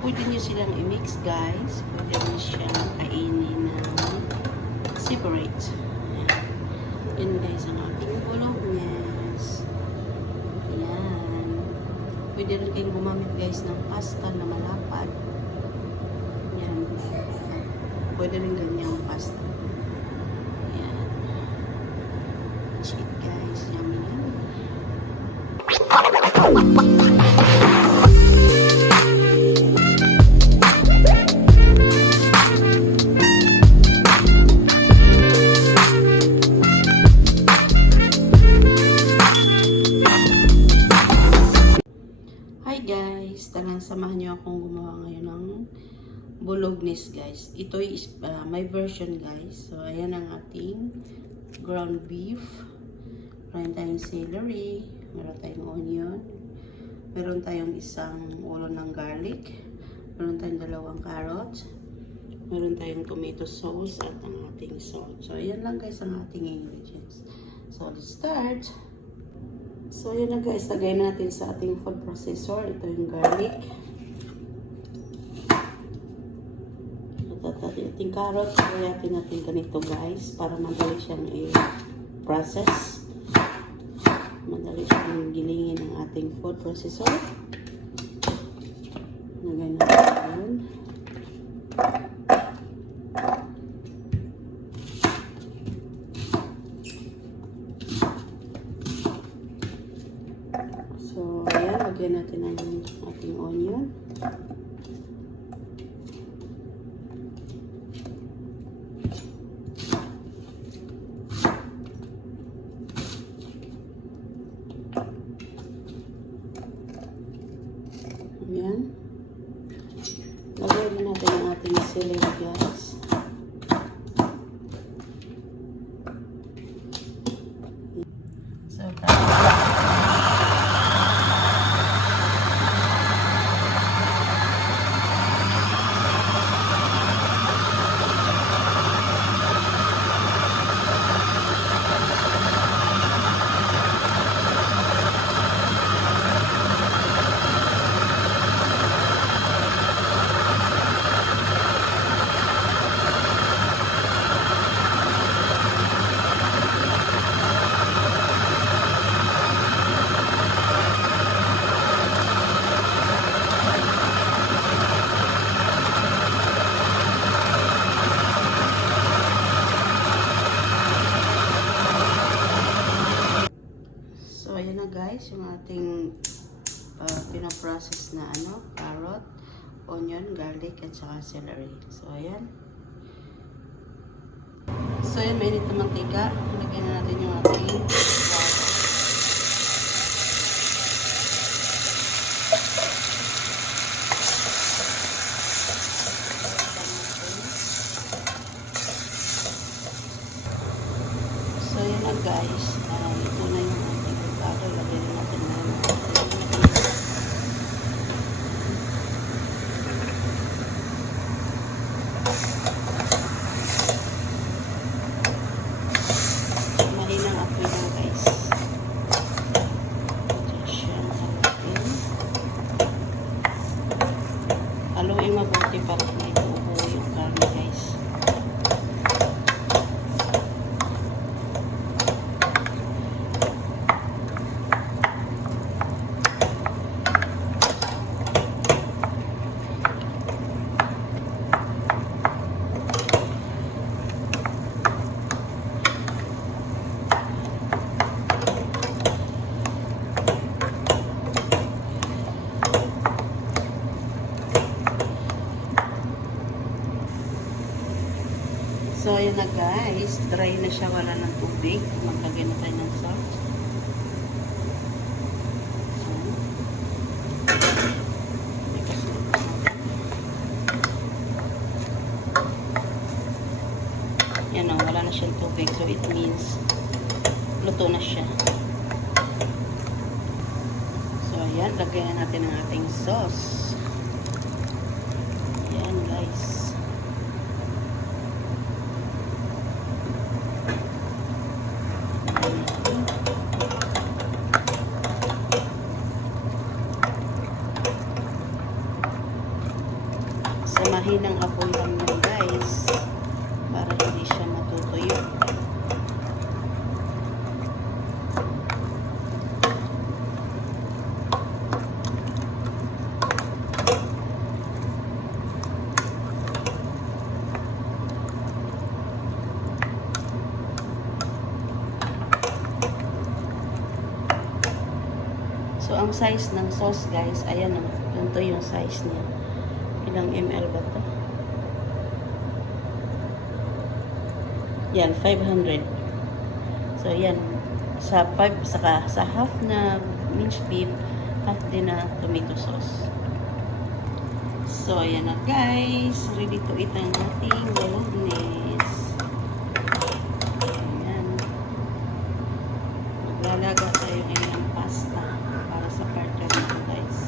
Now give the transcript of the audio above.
Pwede nyo silang i-mix, guys. Pwede nyo siyang kainin na separate. Yan guys, ang ating bolognese. Yan. Pwede rin kayong gumamit guys ng pasta na malapad. Yan. Pwede rin ganyang pasta. Yan. Cheat guys. Yummy yummy. Samahan niyo akong gumawa ngayon ng bolognese guys. Ito is my version guys. So ayan ang ating ground beef. Meron tayong celery, meron tayong onion, meron tayong isang ulo ng garlic, meron tayong 2 carrots, meron tayong tomato sauce at ang ating salt. So ayan lang guys ang ating ingredients. So let's start. So, yun na guys, lagay natin sa ating food processor. Ito yung garlic. At ating carrots, layatin natin ganito guys, para madali siyang i-process. Madali siyang gilingin ng ating food processor. Lagay natin yun. So, ayan, lagyan natin ang ating onion. Ayan. Lagyan natin ang ating celery guys. So, ayan na guys, yung ating pinaprocess na carrot, onion, garlic, at saka celery. So, ayan. So, ayan, mainit na mantika. Lagyan na natin yung ating water. So, ayan na guys. Ito na yung ating avocado. Lagyan natin na yung mahinang apoy na guys. Ito siya haluin. Haluin mabuti para may buo yung karne guys. So, ayan na guys. Dry na siya. Wala ng tubig. Maglagay na tayo ng salt. Yan o. Wala na siyang tubig. So, it means luto na siya. So, ayan. Lagay na natin ang ating sauce. Ayan guys. Mahinang apoy lang yan guys. Para hindi siya matutuyo. So, ang size ng sauce, guys, ayan o. Ganito yung size niya. Ilang ml ba ito? Yan, 500. So, yan. Sa half na minced beef, half din na tomato sauce. So, ayan na, guys. Ready to eat ang ating bolognese. Ayan. Maglalaga tayo ngayon ng pasta para sa partner nito, guys.